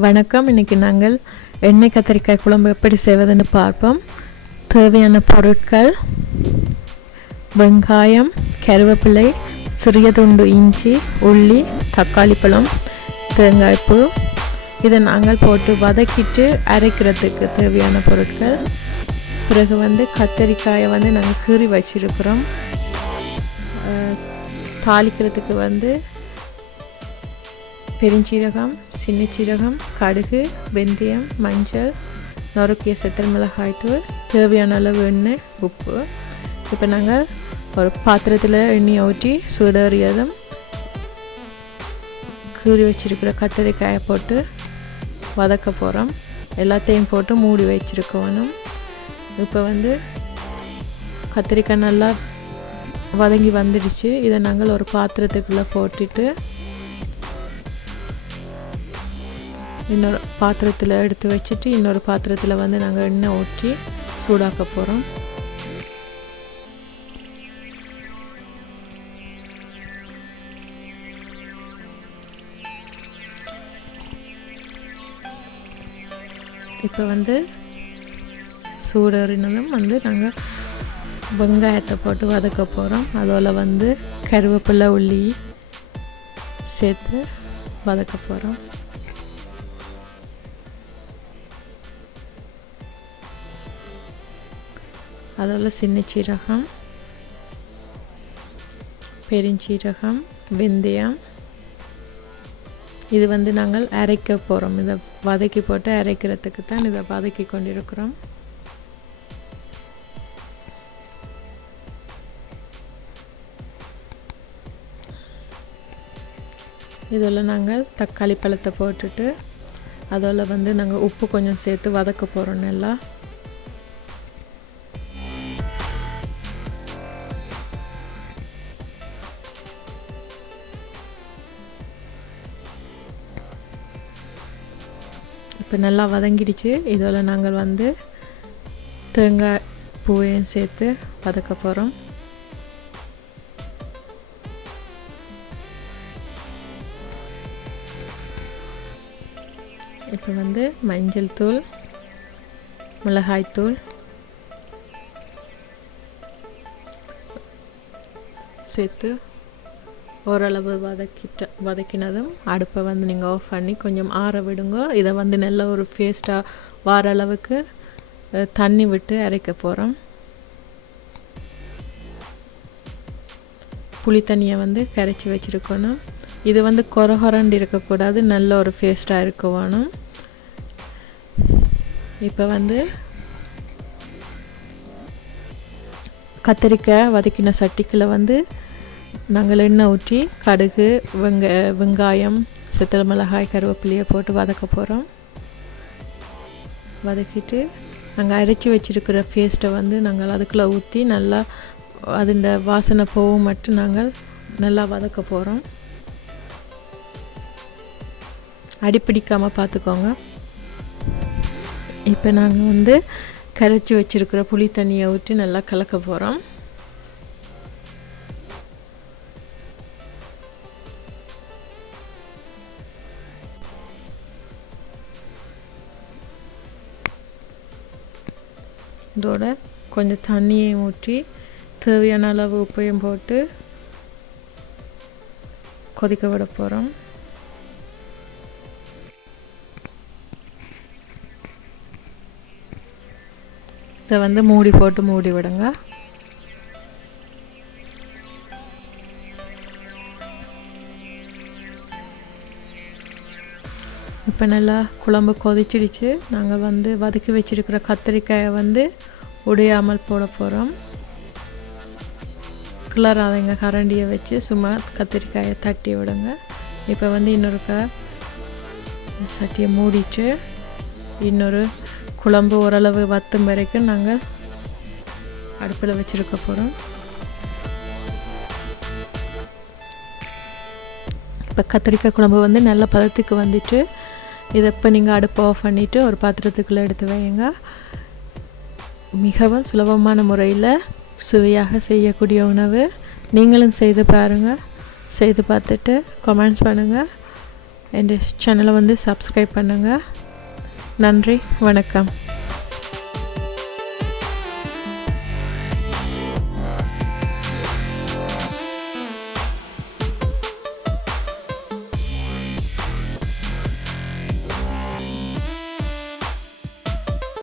வணக்கம். இன்றைக்கி நாங்கள் எண்ணெய் கத்தரிக்காய் குழம்பு எப்படி செய்வதுன்னு பார்ப்போம். தேவையான பொருட்கள்: வெங்காயம், கருவேப்பிலை, சிறிய துண்டு இஞ்சி, உள்ளி, தக்காளி பழம், தேங்காய்ப்பூ. இதை நாங்கள் போட்டு வதக்கிட்டு அரைக்கிறதுக்கு தேவையான பொருட்கள். பிறகு கத்தரிக்காயை நாங்கள் கீறி வச்சிருக்கிறோம். தாளிக்கிறதுக்கு பெருஞ்சீரகம், சின்ன சீரகம், கடுகு, வெந்தயம், மஞ்சள், நொறுக்கிய செத்தல் மிளகாய்த்தூள், தேவையான அளவு எண்ணெய், உப்பு. இப்போ நாங்கள் ஒரு பாத்திரத்தில் எண்ணெயை ஊற்றி சுடறியதும் கீறி வச்சிருக்கிற கத்தரிக்காயை போட்டு வதக்க போகிறோம். எல்லாத்தையும் போட்டு மூடி வச்சிருக்கணும். இப்போ கத்தரிக்காய் நல்லா வதங்கி வந்துடுச்சு. இதை நாங்கள் ஒரு பாத்திரத்துக்குள்ளே போட்டுட்டு இன்னொரு பாத்திரத்தில் எடுத்து வச்சுட்டு இன்னொரு பாத்திரத்தில் நாங்கள் எண்ணெய் ஊற்றி சூடாக்க போகிறோம். இப்போ சூடறினதும் நாங்கள் வெங்காயத்தை போட்டு வதக்க போகிறோம். அதோட கருவேப்பிலை, உள்ளி சேர்த்து வதக்க போகிறோம். அதோட சின்ன சீரகம், பெருஞ்சீரகம், வெந்தயம். இது நாங்கள் அரைக்க போகிறோம். இதை வதக்கி போட்டு அரைக்கிறதுக்கு தான் இதை வதக்கி கொண்டிருக்கிறோம். இதில் நாங்கள் தக்காளி பழத்தை போட்டுட்டு அதோட நாங்கள் உப்பு கொஞ்சம் சேர்த்து வதக்க போகிறோம். நல்லா இப்போ நல்லா வதங்கிடுச்சு. இதோட நாங்கள் தேங்காய் பூவையும் சேர்த்து வதக்க போகிறோம். இப்போ மஞ்சள் தூள், மிளகாய்த்தூள் சேர்த்து ஓரளவு வதக்கினதும் அடுப்பை நீங்கள் ஆஃப் பண்ணி கொஞ்சம் ஆற விடுங்க. இதை நல்ல ஒரு பேஸ்ட்டாக வார அளவுக்கு தண்ணி விட்டு அரைக்க போகிறோம். புளி தண்ணியை கரைச்சி வச்சுருக்கணும். இது கொரகொரண்டு இருக்கக்கூடாது, நல்ல ஒரு பேஸ்ட்டாக இருக்க வேணும். இப்போ கத்தரிக்காய் வதக்கின சட்டிக்குள்ளே நாங்கள் எண்ணெய் ஊற்றி கடுகு, வெங்காயம், செத்தல் மிளகாய், கருவேப்பிலையை போட்டு வதக்க போகிறோம். வதக்கிட்டு நாங்கள் அரைச்சி வச்சுருக்கிற பேஸ்ட்டை நாங்கள் அதுக்குள்ளே ஊற்றி நல்லா அதுண்ட வாசனை போகும் மட்டும் நாங்கள் நல்லா வதக்க போகிறோம். அடிப்பிடிக்காமல் பார்த்துக்கோங்க. இப்போ நாங்கள் கரைச்சி வச்சுருக்கிற புளி தண்ணியை ஊற்றி நல்லா கலக்க போகிறோம். இதோட கொஞ்சம் தண்ணியையும் ஊற்றி தேவையான அளவு உப்பையும் போட்டு கொதிக்க விட போகிறோம். இதை மூடி போட்டு மூடி விடுங்க. இப்போ நல்லா குழம்பு கொதிச்சிடுச்சு. நாங்கள் வதக்கி வச்சிருக்கிற கத்தரிக்காயை உடையாமல் போட போகிறோம். கிளறாதீங்க, கரண்டியை வச்சு சும்மா கத்தரிக்காயை தட்டி விடுங்க. இப்போ இன்னொருக்கா சட்டியை மூடிட்டு இன்னொரு குழம்பு ஓரளவு வத்தும் வரைக்கும் நாங்கள் அடுப்பில் வச்சுருக்க போகிறோம். இப்போ கத்தரிக்காய் குழம்பு நல்ல பதத்துக்கு வந்துட்டு இதை இப்போ நீங்கள் அடுப்பை ஆஃப் பண்ணிவிட்டு ஒரு பாத்திரத்துக்குள்ளே எடுத்து வைங்க. மிகவும் சுலபமான முறையில் சுவையாக செய்யக்கூடிய உணவு. நீங்களும் செய்து பாருங்கள். செய்து பார்த்துட்டு கமெண்ட்ஸ் பண்ணுங்கள். என் சேனலை வந்து சப்ஸ்கிரைப் பண்ணுங்கள். நன்றி, வணக்கம்.